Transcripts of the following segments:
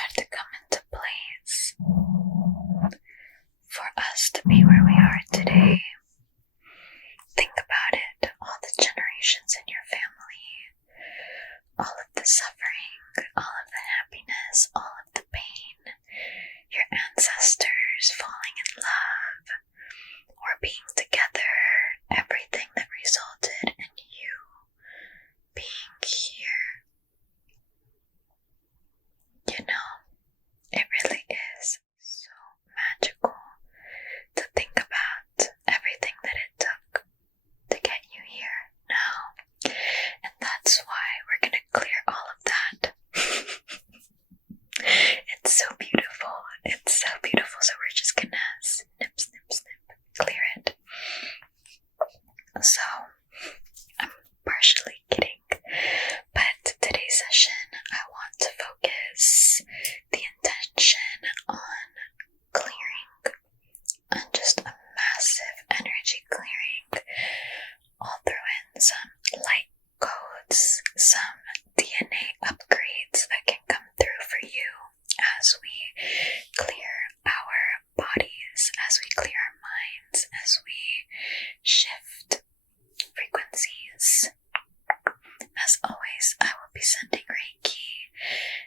start to come into place for us to be where we are today. Think about it, all the generations in your family, all of the suffering, all of the happiness, all of the pain, your ancestors falling in love or being together, everything that resulted in you being here. You know, it really is so magical to think about everything that it took to get you here now. And that's why we're going to clear all of that. It's so beautiful. It's so beautiful. So we're just going to snip, snip, snip, clear it. So, I'm partially kidding, but today's session I want to focus the intention on clearing, on just a massive energy clearing. I'll throw in some light codes, some DNA upgrades that can come through for you as we clear our bodies, as we clear our minds, as we shift frequencies. As always, I will be sending Reiki,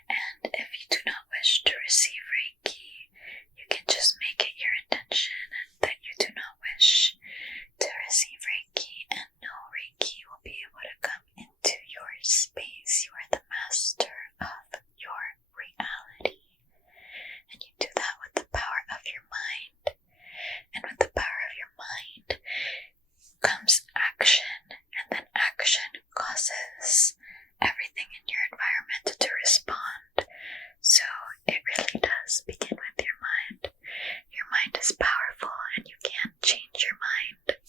and if you do not wish to receive Reiki, you can just make it your intention that you do not wish to receive Reiki, and no Reiki will be able to come into your space. You are the master of your reality, and you do that with the power of your mind, and with the power of your mind comes action, and then action causes everything in your environment to respond. So it really does begin with your mind. Your mind is powerful and you can't change your mind.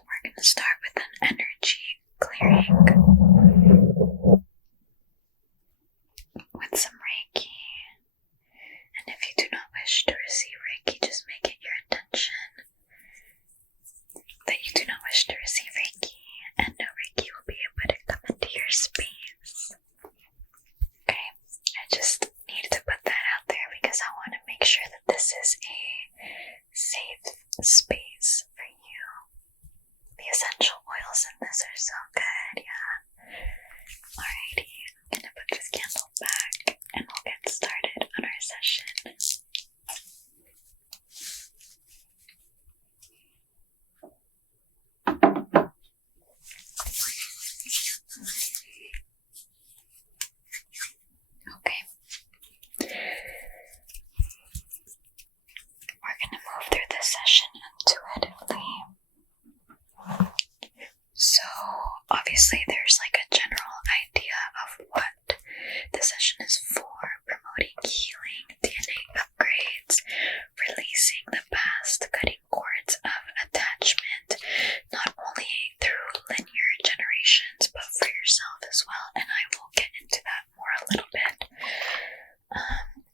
We're going to start with an energy clearing with some Reiki. And if you do not wish to receive Reiki, just make it your intention that you do not wish to receive Reiki, and no Reiki will be able to come into your space. Okay, I just needed to put that out there because I want to make sure that this is a safe space for you. The essential oils in this are so good, yeah. Alrighty, I'm gonna put this candle back and we'll get started on our session. Okay. We're going to move through this session intuitively. So, obviously, there's like a general idea of what the session is for: promoting healing, DNA upgrades, releasing the past, cutting cords of attachment, not only through linear generations, but for yourself as well. And I will get into that more a little bit.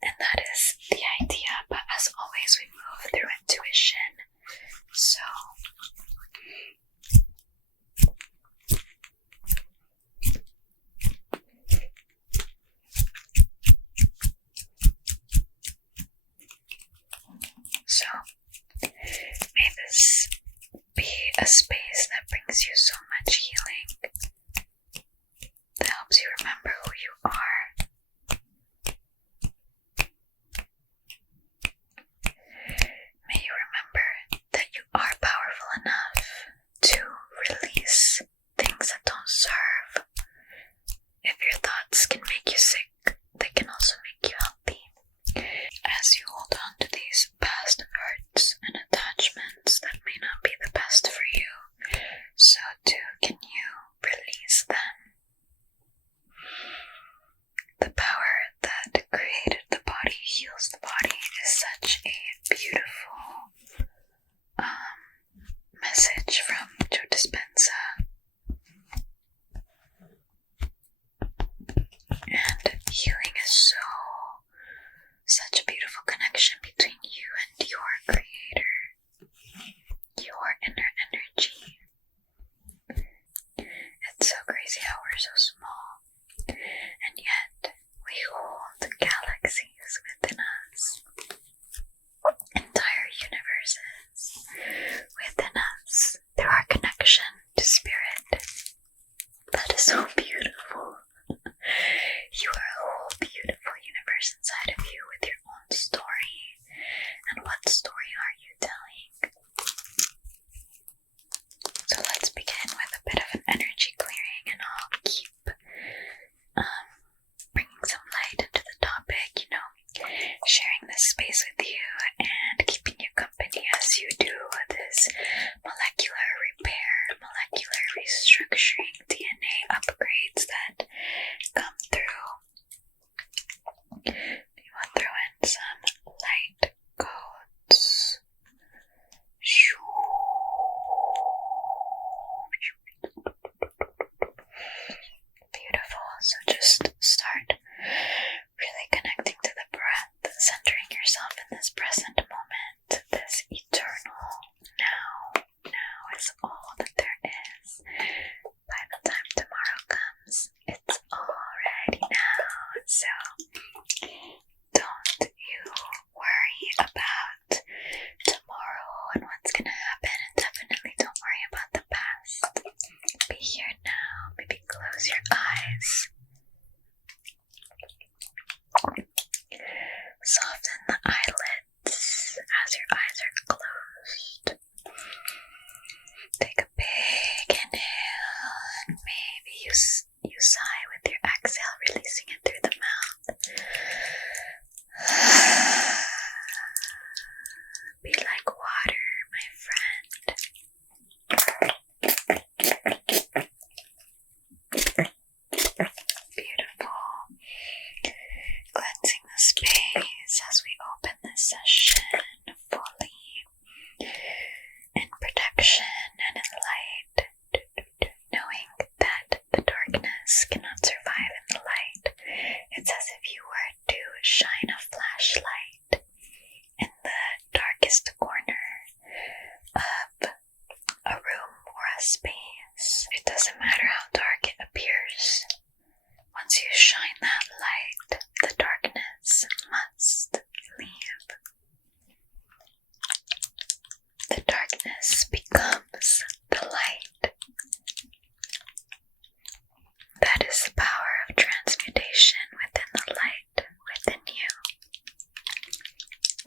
And that is the idea. But as always, we move through intuition. So, may this be a space that brings you so much healing, that helps you remember who you are. May you remember that you are powerful enough to release things that don't serve. If your thoughts can make you sick, they can also make you healthy. As you hold on to these past hurts and attachments that may not be the best for you, Don't you worry about tomorrow and what's gonna happen, and definitely don't worry about the past. Be here now. Maybe close your eyes. Soften the eyelids as your eyes are closed. Take a big inhale and maybe you sigh with your exhale, releasing it through the mouth. Be like water, my friend. Beautiful. Cleansing the space as we open this session fully in protection and in light, knowing that the darkness cannot survive in the light. It's as if you were to shine a flashlight in the darkest corner of a room or a space. It doesn't matter how dark it appears. Once you shine that light, the darkness must leave. The darkness becomes the light. That is the power of transmutation within the light within you.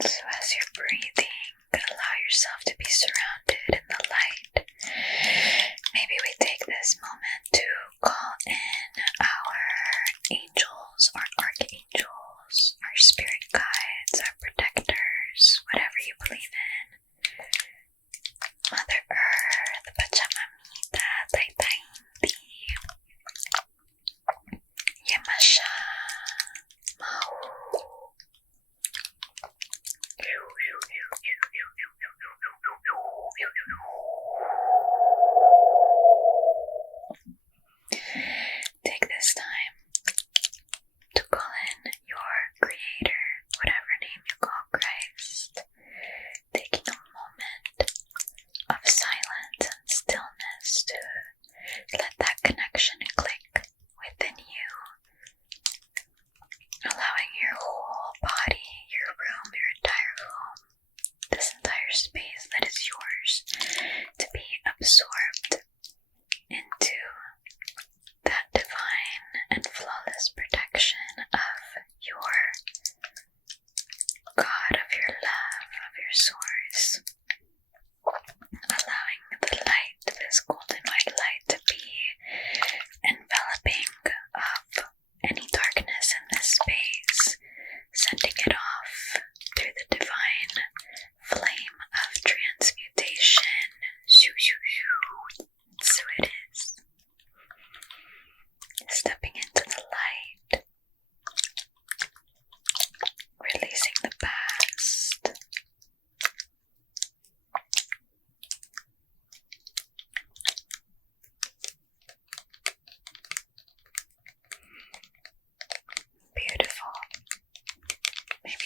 So as you're breathing, allow yourself to be surrounded in the light. Maybe we take this moment to call in our angels, our archangels, our spirit guides, our protectors, whatever you believe in. Mother Earth, Pachamamita, Taitainti, Yamasha, Mau. Take this time to call in your Creator, whatever name you call Christ, taking a moment of silence and stillness to let that connection click within you, allowing your whole body, your room, your entire home, this entire space that is yours, to be absorbed into that divine and flawless protection of your God, of your love, of your source, allowing the light, this golden white light, to be enveloping of any darkness in this space, sending it off through the divine flame of transmutation. So it is. Stepping into the light, releasing the past, beautiful. Maybe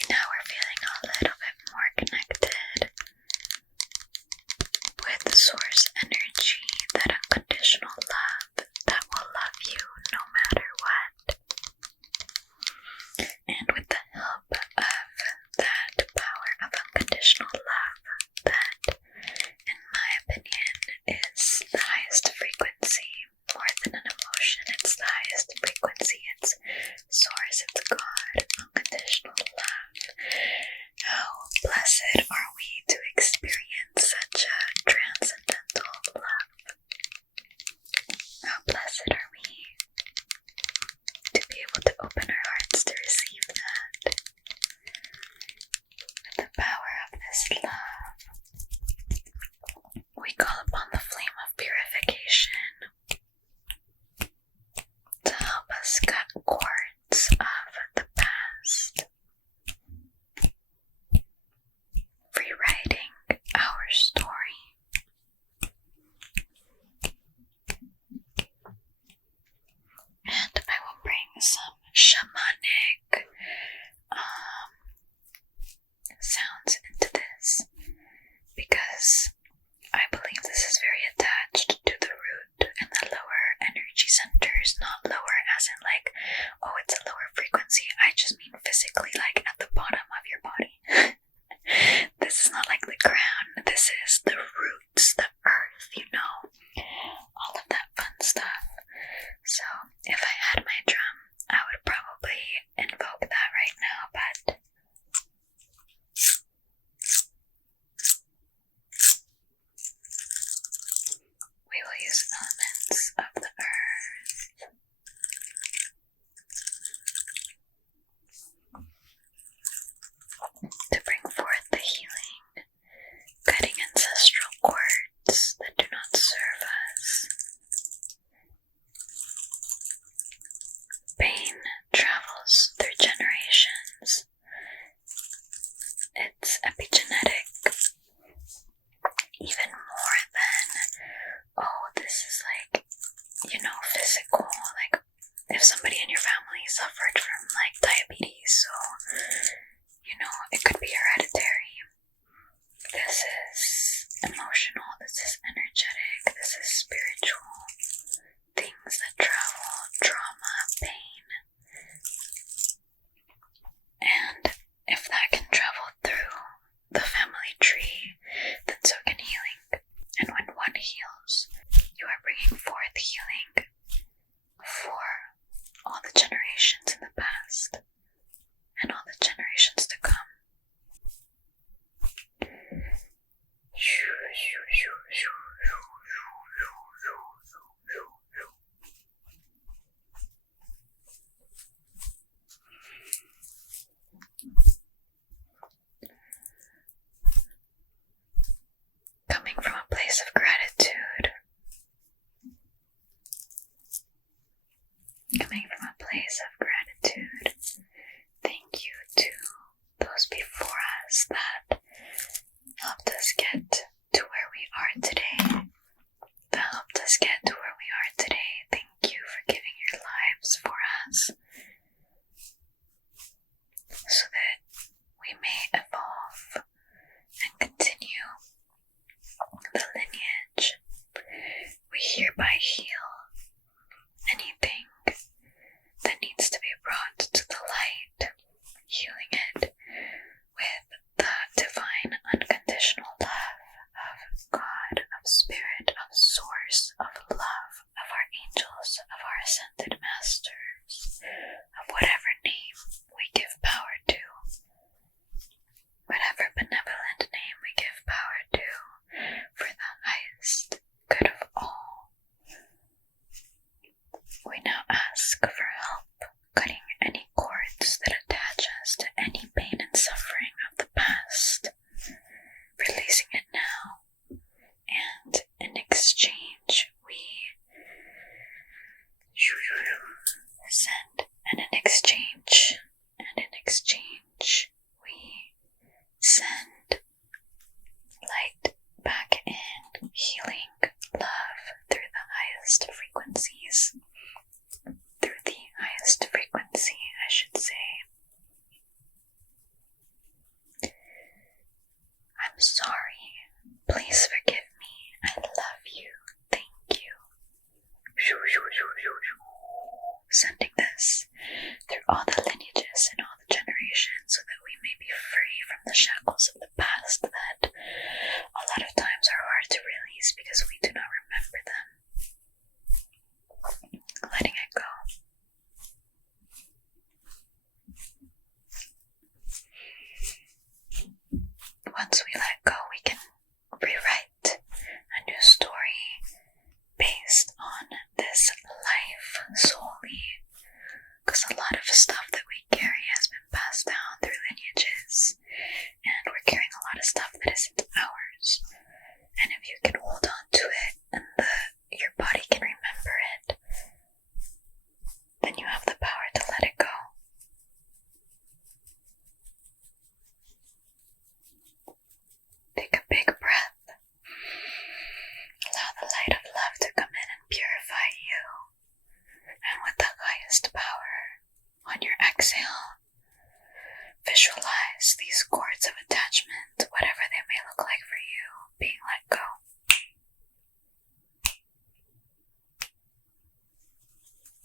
visualize these cords of attachment, whatever they may look like for you, being let go.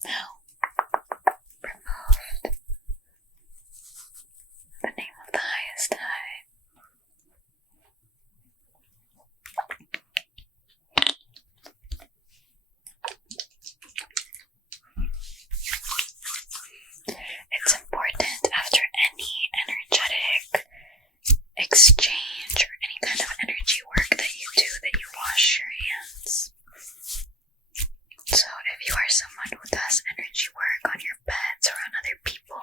Now, removed. The name of the highest high. It's important after any energetic exchange or any kind of energy work that you do that you wash your hands. So if you are someone who does energy work on your pets or on other people,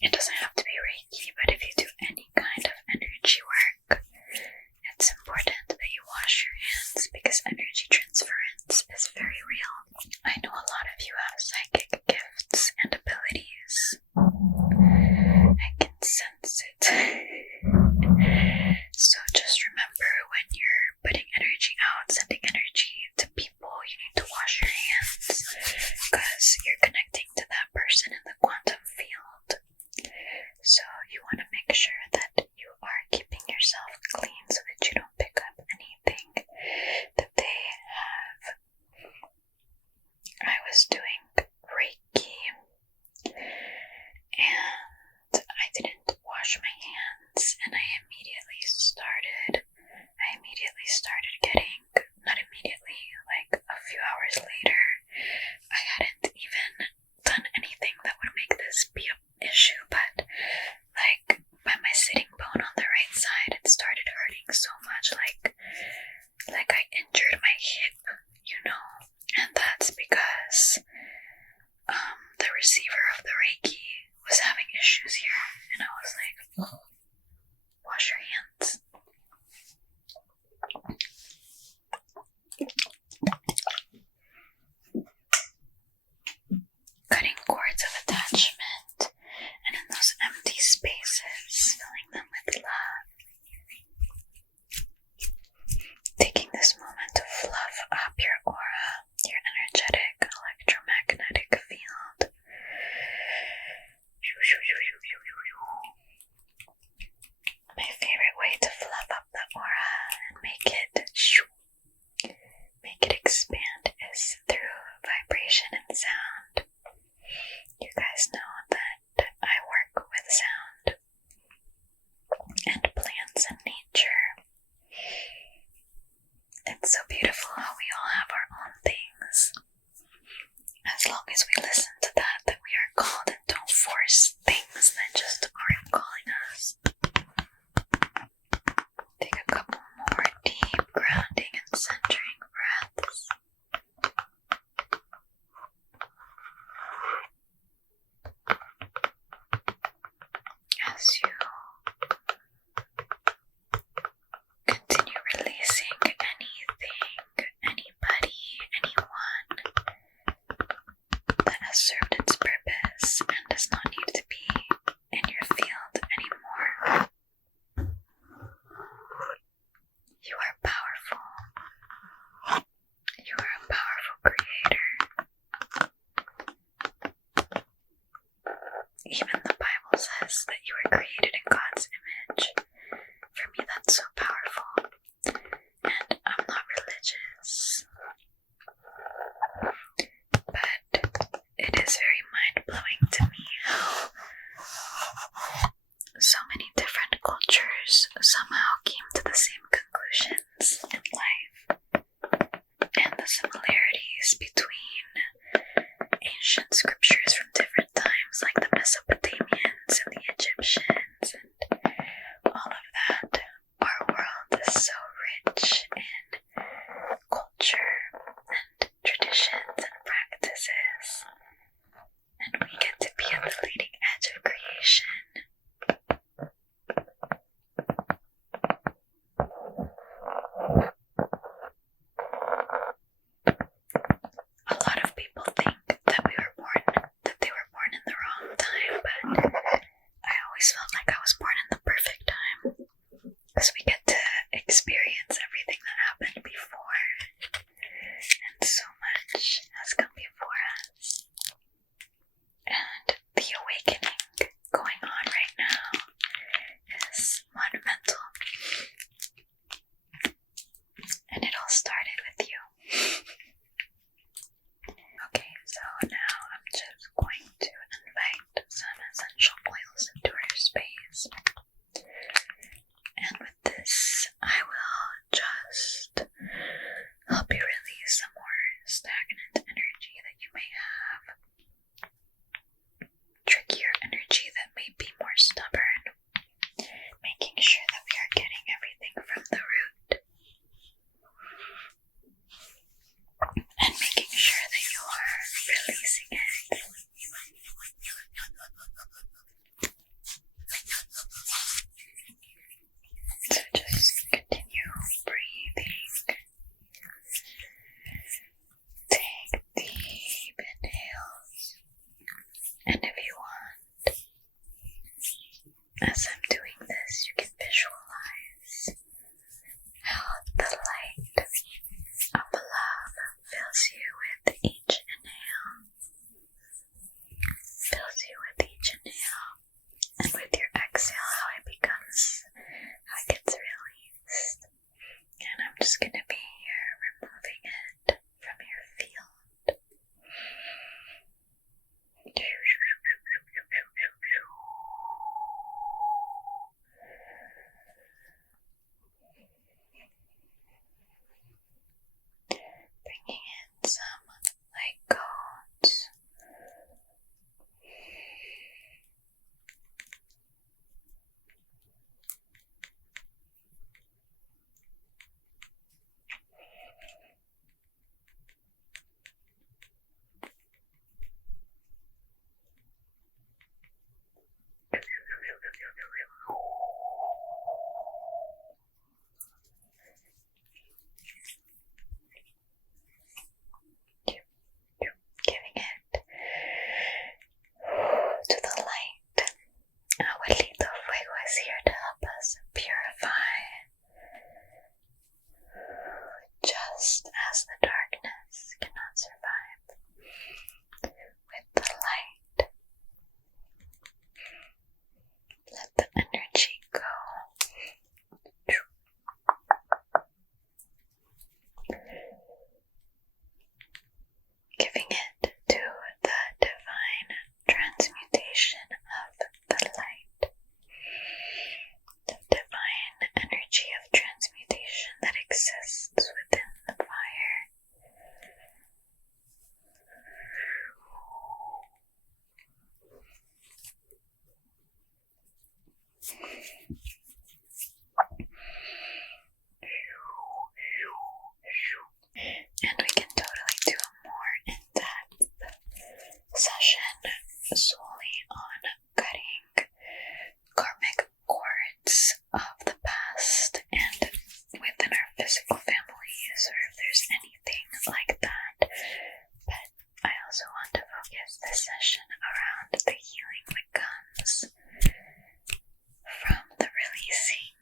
it doesn't have to be Reiki, but if you do any kind of energy work, it's important that you wash your hands because energy transference is very real. I know a lot of you have psychic gifts and abilities. I can sense it. So just remember, when you're putting energy out, sending energy to people, you need to wash your hands because you're connecting to that person in the quantum field. So you want to make sure that you are keeping yourself clean so that you don't pick up anything that they have. I was doing Reiki and I didn't wash my hands, and I immediately started getting, not immediately, like a few hours later, I hadn't even done anything that would make this be an issue, but like by my sitting bone on the right side, it started hurting so much, like I injured my hip, you know, and that's because the receiver of the Reiki was having issues here, and I was like, oh, wash your hands. Cutting cords of attachment, and in those empty spaces, filling them with love. Taking this moment to fluff up your aura, your energetic electromagnetic field. My favorite way to fluff up the aura and make it expand is through vibration and sound. You guys know that I work with sound and plants and nature. It's so beautiful how we all have our own things. As long as we listen to that we are called, and don't force things that just aren't calling us. Take a couple more deep grounding and centering breaths. As you continue releasing anything, anybody, anyone that has served its purpose and does not need to be in your field anymore. You are powerful. You are a powerful creator. Even the Bible says that you were created in God's image. For me, that's so powerful. And I'm not religious, but it is very mind-blowing to me how so many different cultures somehow came to the same conclusions in life, and the similarities between ancient scriptures from different times, like the Mesopotamians and the Egyptians and And we can totally do a more in-depth session solely on cutting karmic cords of the past and within our physical families, or if there's anything like that. But I also want to focus this session around the healing that comes from the releasing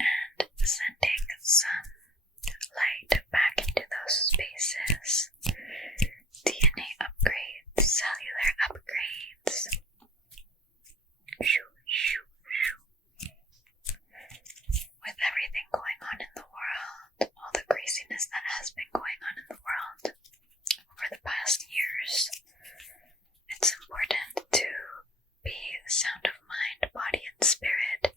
and sending some light back into those spaces. DNA upgrades, cellular upgrades. With everything going on in the world, all the craziness that has been going on in the world over the past years, it's important to be sound of mind, body, and spirit,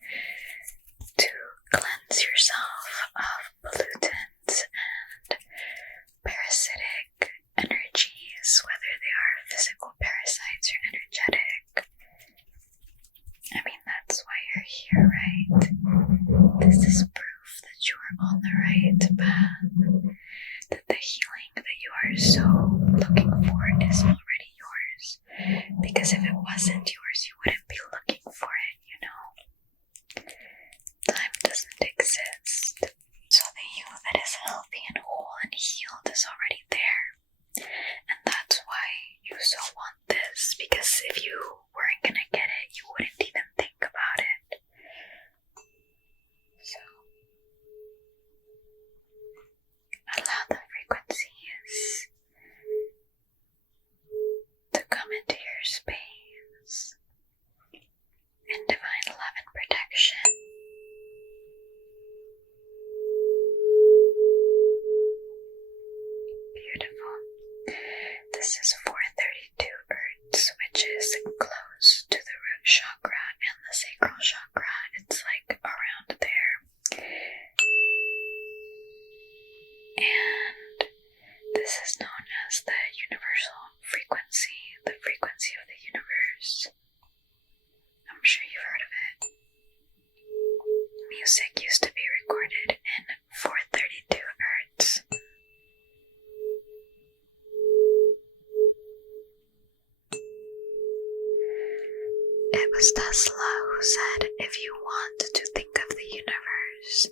to cleanse yourself of pollutants and parasitic energies, whether they are physical parasites or energetic. I mean, that's why you're here, right? This is proof that you are on the right path, that the healing that you are so looking for is already yours. Because if it wasn't yours, you wouldn't be looking for it, you know? Time doesn't exist. So the you that is healthy and whole and healed is already there. And that's why you so want this, because if you weren't gonna get it, you wouldn't even think about it. So, allow the frequencies to come into your space in divine love and protection. Beautiful. This is 432 Hertz, which is close to the root chakra and the sacral chakra. It's like around there. And this is known as the universal frequency, the frequency of the universe. I'm sure you've heard of it. Music used to be recorded in 432 Hertz. It was Tesla who said, if you want to think of the universe,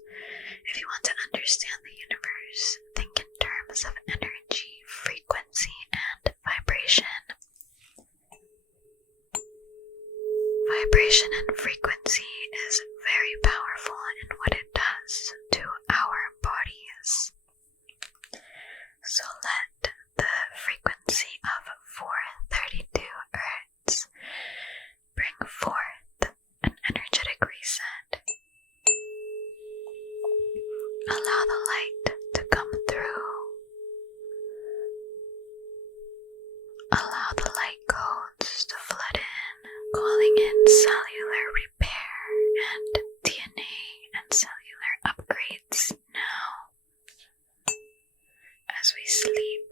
if you want to understand the universe, think in terms of energy, frequency, and vibration. Vibration and frequency is very powerful in what it does to our bodies. So let the frequency of 432 Hertz bring forth an energetic reset. Allow the light to come through. Allow the light codes to flood in, calling in cellular repair and DNA and cellular upgrades now. As we sleep,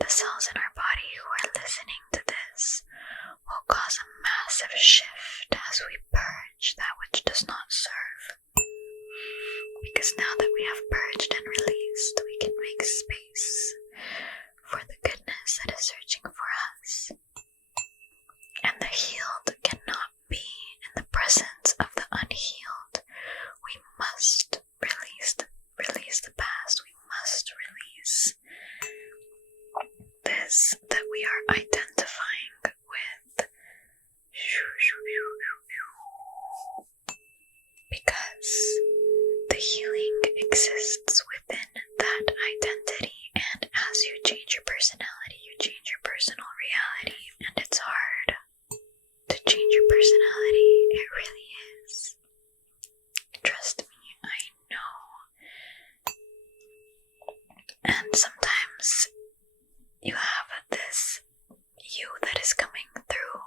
the cells in our body who are listening to this will cause a massive shift as we purge that which does not serve. Because now that we have purged and released, we can make space for the goodness that is searching for us. And the healed cannot be in the presence of the unhealed. We must release the past. We must release this that we are identifying with. Because the healing exists within that identity, and as you change your personality, you change your personal reality, and it's hard to change your personality. It really is. Trust me, I know. And sometimes you have this you that is coming through,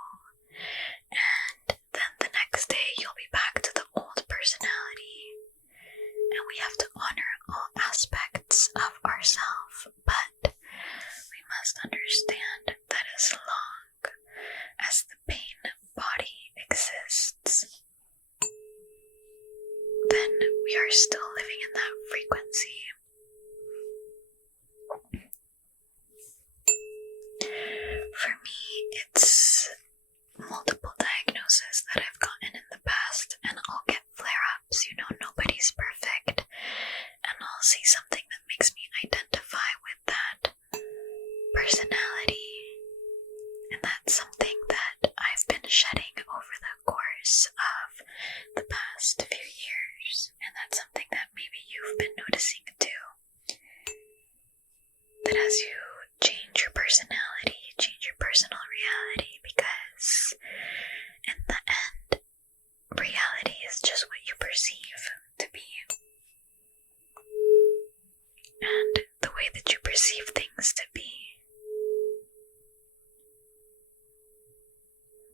and then the next day you'll be back to the old personality, and we have to honor all aspects of ourselves, but we must understand that as long as the pain body exists, we are still living in that frequency. For me, it's multiple diagnoses that I've gotten in the past, and I'll get flare-ups. Nobody's perfect, and I'll see something that makes me identify with that personality, and that's something that I've been shedding over the course of the past few years, and that's something that maybe you've been noticing too. That as you change your personality, you change your personal reality, because in the end, reality is just what you perceive to be. And the way that you perceive things to be,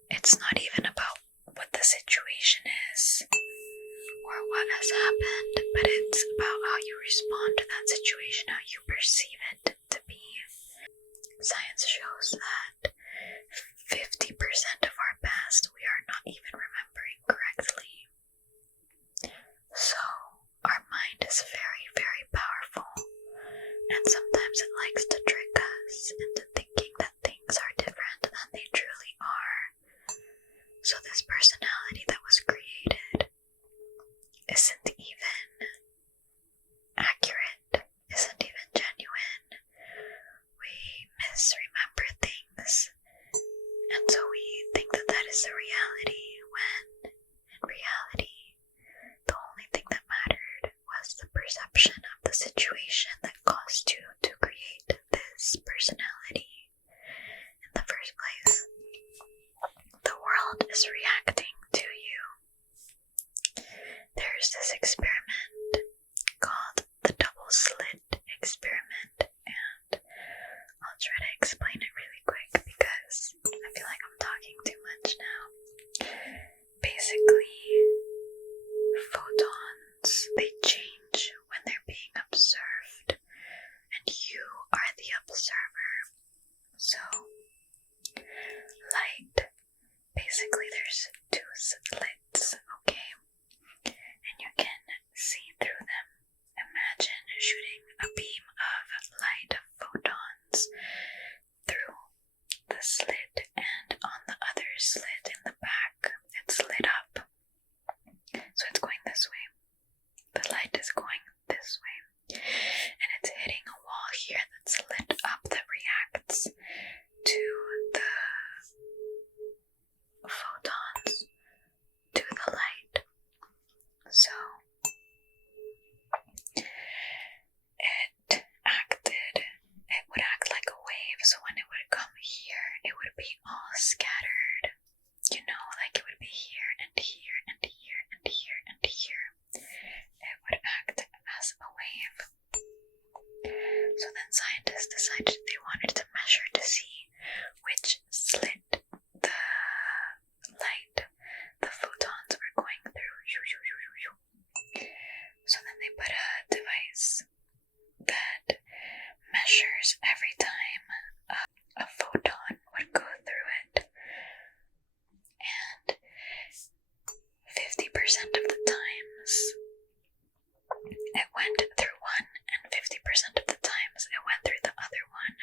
it's not even about what the situation is or what has happened, but it's about how you respond to that situation, how you perceive it to be. Science shows that 50% of our past we are not even remembering correctly. So, our mind is very, very powerful, and sometimes it likes to trick us into thinking that things are different than they truly are. So this personality that was created isn't even accurate, isn't even genuine. We misremember things, and so we think that that is the reality, when in reality, the only thing that mattered was the perception of the situation that caused you to create this personality in the first place. The world is reacting to you. There's this experiment called the double slit experiment, and I'll try to explain it really quick because I feel like I'm talking too much now. Basically, photons, they change when they're being observed, and you are the observer. So, light, basically there's two slits, okay? And you can see through them. Imagine shooting a beam of light, of photons, through the slit, and on the other slit in the back, it's lit up. So it's going this way. The light is going this way. And it's hitting a wall here that's lit up that reacts to the photons, to the light. So it would act like a wave. So when it would come here, it would be all scattered. Like it would be here and here and here and here and here. It would act as a wave. So then scientists decided they wanted to measure to see which slit the light, the photons were going through. So then they put a device that measures every time a photon would go through it. And 50% of the times it went through one, and 50% of the times it went through the other one.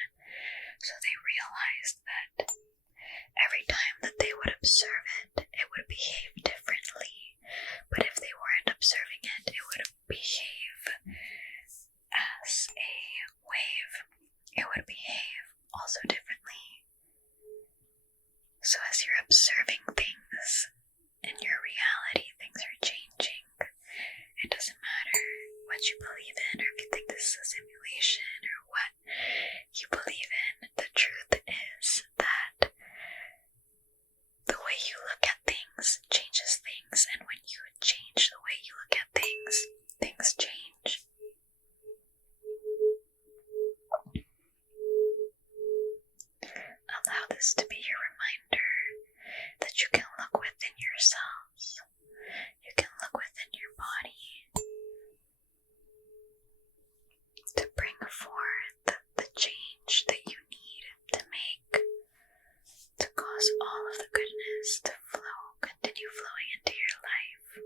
So they realized that every time that they would observe it, it would behave differently. But if they weren't observing it, it would behave as a wave. It would behave also differently. So as you're observing things in your reality, things are changing. It doesn't matter what you believe in, or if you think this is a simulation, or what you believe in. The truth is that the way you look at things changes things, and when you change the way you look at things, things change. Allow this to be your reminder that you can look within yourselves. You can look within your body to bring forth the change that you need to make, to cause all of the goodness to flow, continue flowing into your life.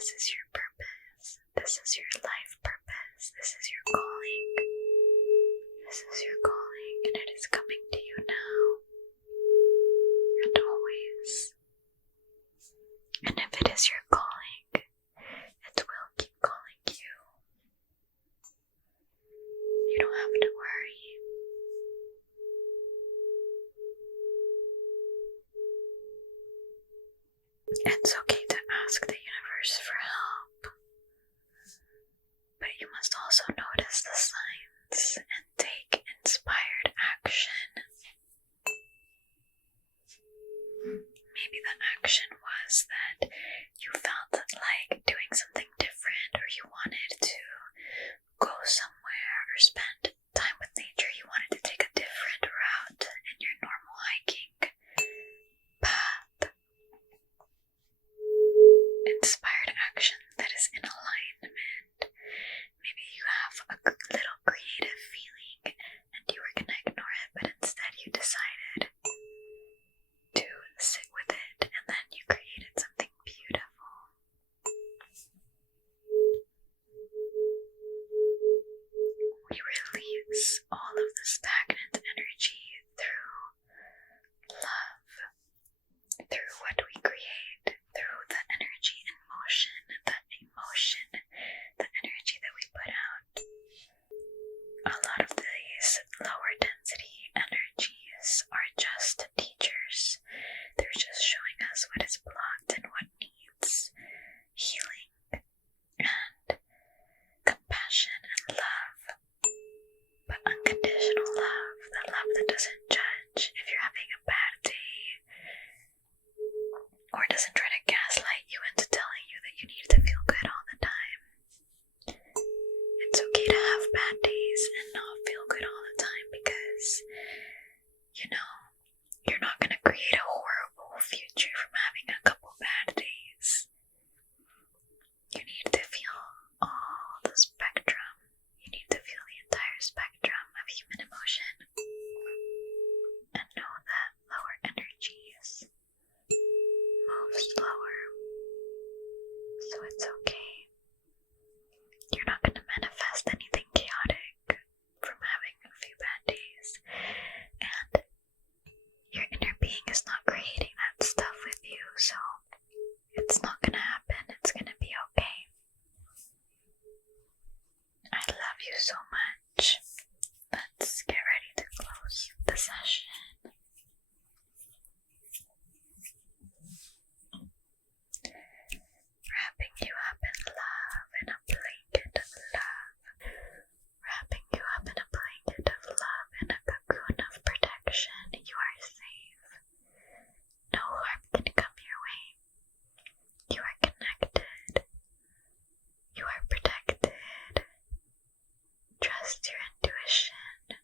this is your purpose. This is your life purpose. This is your calling. This is your calling, and it is coming to you now and always. And if it is your calling, it will keep calling you. You don't have to worry. It's okay to ask the universe for help, but you must also notice the signs and take inspired action. Maybe the action was that you felt like doing something different, or you wanted to go somewhere or spend time with nature. You wanted to take a different route in your normal hiking path. Inspired action that is in alignment. Maybe you have a little creative feeling and you were gonna ignore it, but instead you decided to sit with it, and then you created something beautiful. We release all of the stagnant energy through love, through what we create, through the energy in motion, the emotion, the energy that we put out. A lot of these lower density energies are just teachers. They're just showing us what is blocked and what needs healing and compassion and love. But unconditional love, the love that doesn't judge if you're having a bad day, or doesn't try to gaslight you into telling you that you need to feel good all the time. It's okay to have bad days and not feel good all the time, because, you're not going to create a horrible future from having a couple bad days. You need to feel all the spectrum. You need to feel the entire spectrum of human emotion. And know that lower energies move slower. So it's okay. You're not going to manifest anything chaotic from having a few bad days. And your inner being is not creating that stuff with you, so it's not going to happen. It's going to be okay. I love you so much. Let's get ready to close the session. Wrapping you up in love, in a blanket of love. Wrapping you up in a blanket of love, in a cocoon of protection. You are safe. No harm can come your way. You are connected. You are protected. Trust your intuition.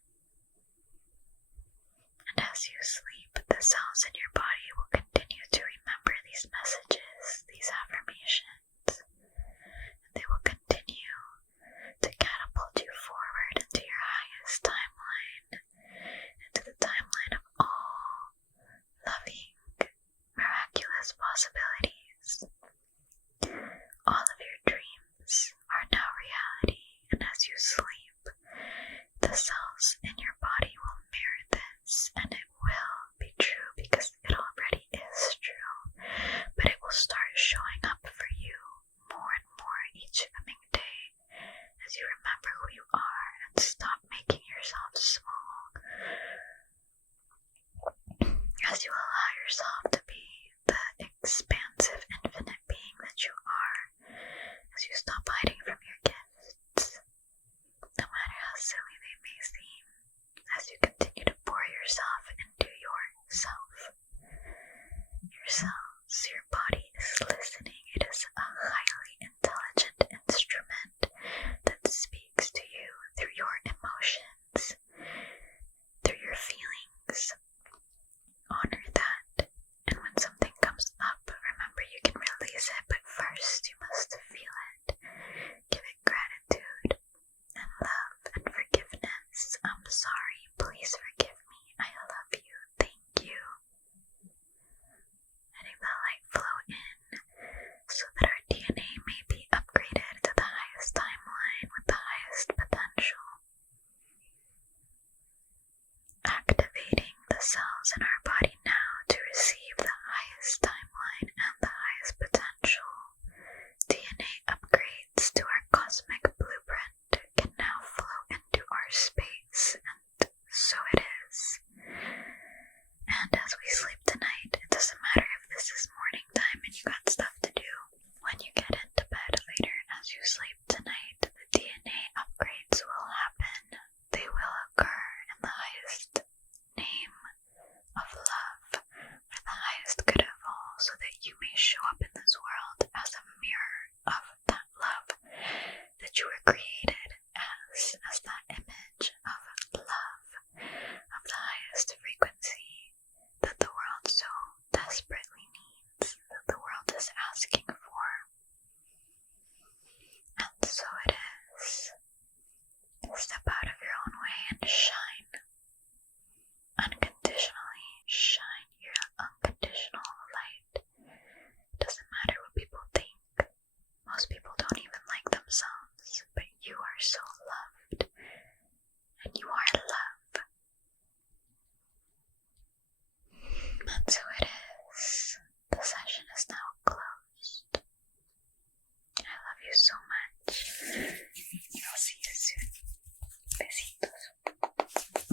And as you sleep, the cells in your body will continue to remember these messages, these affirmations. And they will continue to catapult you forward into your highest timeline, into the timeline of all loving, miraculous possibilities. All of your dreams are now reality, and as you sleep, the cells in your body will mirror this, and it will be true because it already is true, but it will start showing up for you more and more each coming day as you remember who you are and stop making yourself small, as you allow yourself to be the expansive, infinite being that you are, as you stop hiding